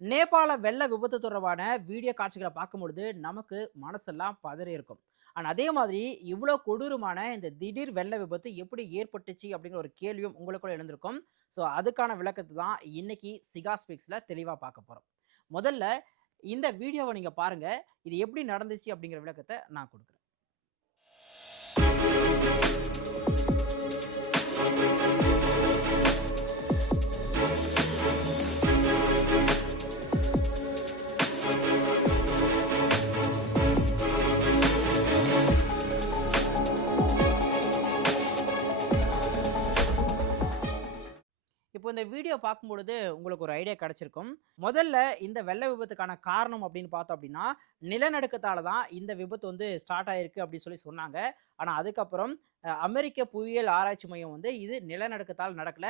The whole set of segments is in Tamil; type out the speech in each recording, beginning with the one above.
நேபாள வெள்ள விபத்து தொடர்பான வீடியோ காட்சிகள பார்க்கும்பொழுது, நமக்கு மனசெல்லாம் பதறி இருக்கும். ஆனா, அதே மாதிரி இவ்ளோ கொடூரமான இந்த திடீர் வெள்ள விபத்து எப்படி ஏற்பட்டுச்சு? அப்படிங்கிற ஒரு கேள்வியும் உங்களுக்குள்ள எழுந்திருக்கும். ஸோ, அதுக்கான விளக்கத்த தான் இன்னைக்கு சிகா ஸ்பீக்ஸ்ல தெளிவா பார்க்க போறோம். முதல்ல இந்த வீடியோவ நீங்க பாருங்க. இது எப்படி நடந்துச்சு? அப்படிங்கிற விளக்கத்த நான் குடுக்குறேன். இப்போ இந்த வீடியோ பார்க்கும்பொழுது உங்களுக்கு ஒரு ஐடியா கிடைச்சிருக்கும். முதல்ல இந்த வெள்ள விபத்துக்கான காரணம் அப்படின்னு பார்த்தோம் அப்படின்னா, நிலநடுக்கத்தால தான் இந்த விபத்து வந்து ஸ்டார்ட் ஆயிருக்கு அப்படின்னு சொல்லி சொன்னாங்க. ஆனா அதுக்கப்புறம் அமெரிக்க புவியியல் ஆராய்ச்சி மையம் வந்து இது நிலநடுக்கத்தால் நடக்கல.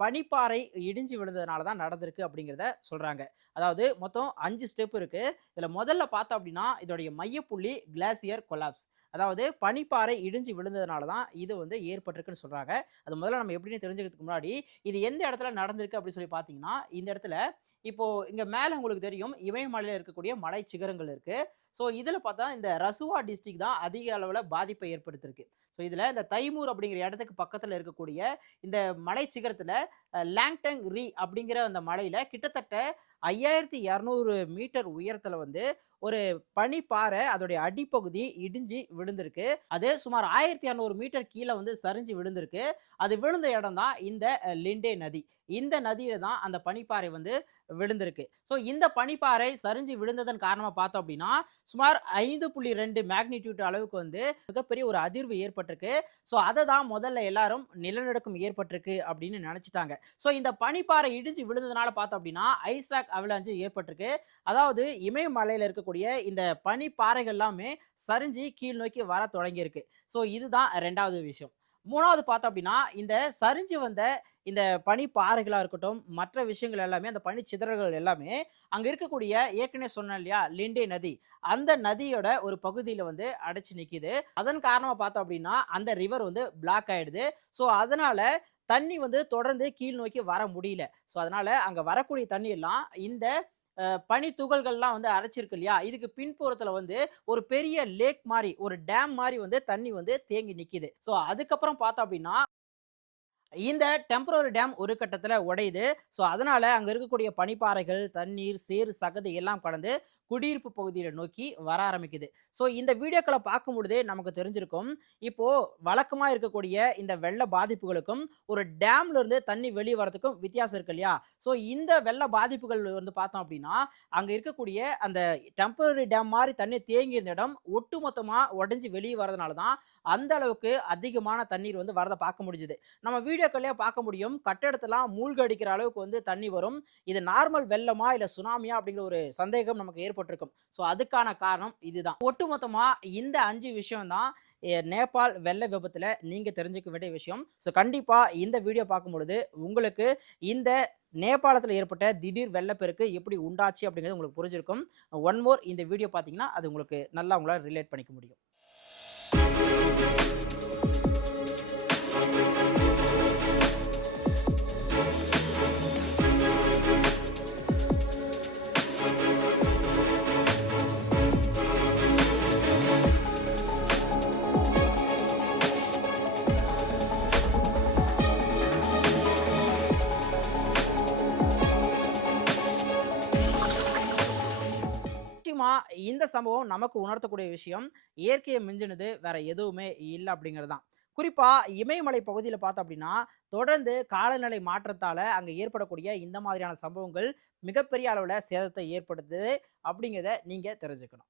பனிப்பாறை இடிஞ்சு விழுந்ததுனால தான் நடந்திருக்கு அப்படிங்கிறத சொல்றாங்க. அதாவது மொத்தம் 5 ஸ்டெப் இருக்கு. இதுல முதல்ல பார்த்தோம் அப்படின்னா, இதோடைய மையப்புள்ளி கிளாசியர் கொலாப்ஸ். அதாவது பனிப்பாறை இடிஞ்சு விழுந்ததுனால தான் இது வந்து ஏற்பட்டிருக்குன்னு சொல்றாங்க. அது முதல்ல நம்ம எப்படின்னு தெரிஞ்சுக்கிறதுக்கு முன்னாடி, இது எந்த இடத்துல நடந்திருக்கு அப்படின்னு சொல்லி பார்த்தீங்கன்னா, இந்த இடத்துல இப்போ இங்க மேல உங்களுக்கு தெரியும் இமயமலையில இருக்கக்கூடிய மலை சிகரங்கள் இருக்கு. ஸோ இதுல பார்த்தா இந்த ரசுவா டிஸ்ட்ரிக்ட் தான் அதிக அளவுல பாதிப்பை ஏற்படுத்தியிருக்கு. ஸோ இதுல இந்த தைமூர் அப்படிங்கிற இடத்துக்கு பக்கத்துல இருக்கக்கூடிய இந்த மலை சிகரத்துல லாங்டங் ரீ அப்படிங்கிற அந்த மலையில கிட்டத்தட்ட 5200 மீட்டர் உயரத்துல வந்து ஒரு பனிப்பாறை அதோடைய அடிப்பகுதி இடிஞ்சு விழுந்திருக்கு. அது சுமார் 1200 மீட்டர் கீழ வந்து சரிஞ்சு விழுந்திருக்கு. அது விழுந்த இடம் தான் இந்த லிண்டே நதி. இந்த நதியில தான் அந்த பனிப்பாறை வந்து விழுந்திருக்கு. ஸோ இந்த பனிப்பாறை சரிஞ்சு விழுந்ததன் காரணமா பார்த்தோம் அப்படின்னா, சுமார் 5.2 மேக்னிட்யூட் அளவுக்கு வந்து மிகப்பெரிய ஒரு அதிர்வு ஏற்பட்டிருக்கு. ஸோ அத தான் முதல்ல எல்லாரும் நிலநடுக்கம் ஏற்பட்டிருக்கு அப்படின்னு நினைச்சுட்டாங்க. ஸோ இந்த பனிப்பாறை இடிஞ்சு விழுந்ததுனால பார்த்தோம் அப்படின்னா, ஐஸ்ராக் அவலாஞ்சி ஏற்பட்டிருக்கு. அதாவது இமயமலையில இருக்கக்கூடிய இந்த பனிப்பாறைகள் எல்லாமே சரிஞ்சு கீழ் நோக்கி வர தொடங்கியிருக்கு. ஸோ இதுதான் 2வது விஷயம். 3வது பார்த்தோம் அப்படின்னா, இந்த சரிஞ்சு வந்த இந்த பனிப்பாறைகளா இருக்கட்டும், மற்ற விஷயங்கள் எல்லாமே அந்த பனிச்சிதறல்கள் எல்லாமே அங்க இருக்கக்கூடிய ஏற்கனவே சொன்னேன் இல்லையா? லிண்டே நதி. அந்த நதியோட ஒரு பகுதியில வந்து அடைச்சு நிக்குது. அதன் காரணமா பார்த்தோம் அப்படின்னா, அந்த ரிவர் வந்து பிளாக் ஆயிடுது. ஸோ அதனால தண்ணி வந்து தொடர்ந்து கீழ் நோக்கி வர முடியல. ஸோ அதனால அங்க வரக்கூடிய தண்ணி எல்லாம் இந்த பனி துகள்கள்லாம் வந்து அடைச்சிருக்கு இல்லையா? இதுக்கு பின்புறத்துல வந்து ஒரு பெரிய லேக் மாரி, ஒரு டேம் மாரி வந்து தண்ணி வந்து தேங்கி நிக்குது. ஸோ அதுக்கப்புறம் பார்த்தோம் அப்படின்னா இந்த டெம்பரரி டேம் ஒரு கட்டத்துல உடையுது. ஸோ அதனால அங்க இருக்கக்கூடிய பனிப்பாறைகள், தண்ணீர், சேறு, சகதி எல்லாம் கடந்து குடியிருப்பு பகுதியில நோக்கி வர ஆரம்பிக்குது. ஸோ இந்த வீடியோக்கள பார்க்கும்பொழுதே நமக்கு தெரிஞ்சிருக்கும். இப்போ வழக்கமா இருக்கக்கூடிய இந்த வெள்ள பாதிப்புகளுக்கும், ஒரு டேம்ல இருந்து தண்ணி வெளிய வரதுக்கும் வித்தியாசம் இருக்கு இல்லையா? ஸோ இந்த வெள்ள பாதிப்புகள் வந்து பார்த்தோம் அப்படின்னா, அங்க இருக்கக்கூடிய அந்த டெம்பரரி டேம் மாரி தண்ணி தேங்கி இருந்த இடம் ஒட்டுமொத்தமா உடைஞ்சு வெளிய வரதுனால தான், அந்த அளவுக்கு அதிகமான தண்ணீர் வந்து வரத பார்க்க முடிஞ்சது. நம்ம வீடியோக்கள்லயே பார்க்க முடியும். கட்டடத்தெல்லாம் மூழ்கடிக்கிற அளவுக்கு வந்து தண்ணி வரும். இது நார்மல் வெள்ளமா? இல்ல சுனாமியா? அப்படிங்கிற ஒரு சந்தேகம் நமக்கு ஏற்பட்டிருக்கும். ஸோ அதுக்கான காரணம் இதுதான். ஒட்டுமொத்தமா இந்த 5 விஷயம் தான் நேபாள் வெள்ள விபத்துல நீங்க தெரிஞ்சுக்க வேண்டிய விஷயம். ஸோ கண்டிப்பா இந்த வீடியோ பார்க்கும்பொழுது உங்களுக்கு இந்த நேபாளத்துல ஏற்பட்ட திடீர் வெள்ளப்பெருக்கு எப்படி உண்டாச்சு அப்படிங்கிறது உங்களுக்கு புரிஞ்சிருக்கும். ஒன் மோர் இந்த வீடியோ பார்த்தீங்கன்னா, அது உங்களுக்கு நல்லா உங்களால ரிலேட் பண்ணிக்க முடியும். நிச்சயமா இந்த சம்பவம் நமக்கு உணர்த்தக்கூடிய விஷயம், இயற்கையை மிஞ்சினது வேற எதுவுமே இல்ல அப்படிங்கிறது தான். குறிப்பா இமயமலை பகுதியில பார்த்தோம் அப்படின்னா, தொடர்ந்து காலநிலை மாற்றத்தால அங்க ஏற்படக்கூடிய இந்த மாதிரியான சம்பவங்கள் மிகப்பெரிய அளவுல சேதத்தை ஏற்படுத்துது அப்படிங்கிறத நீங்க தெரிஞ்சுக்கணும்.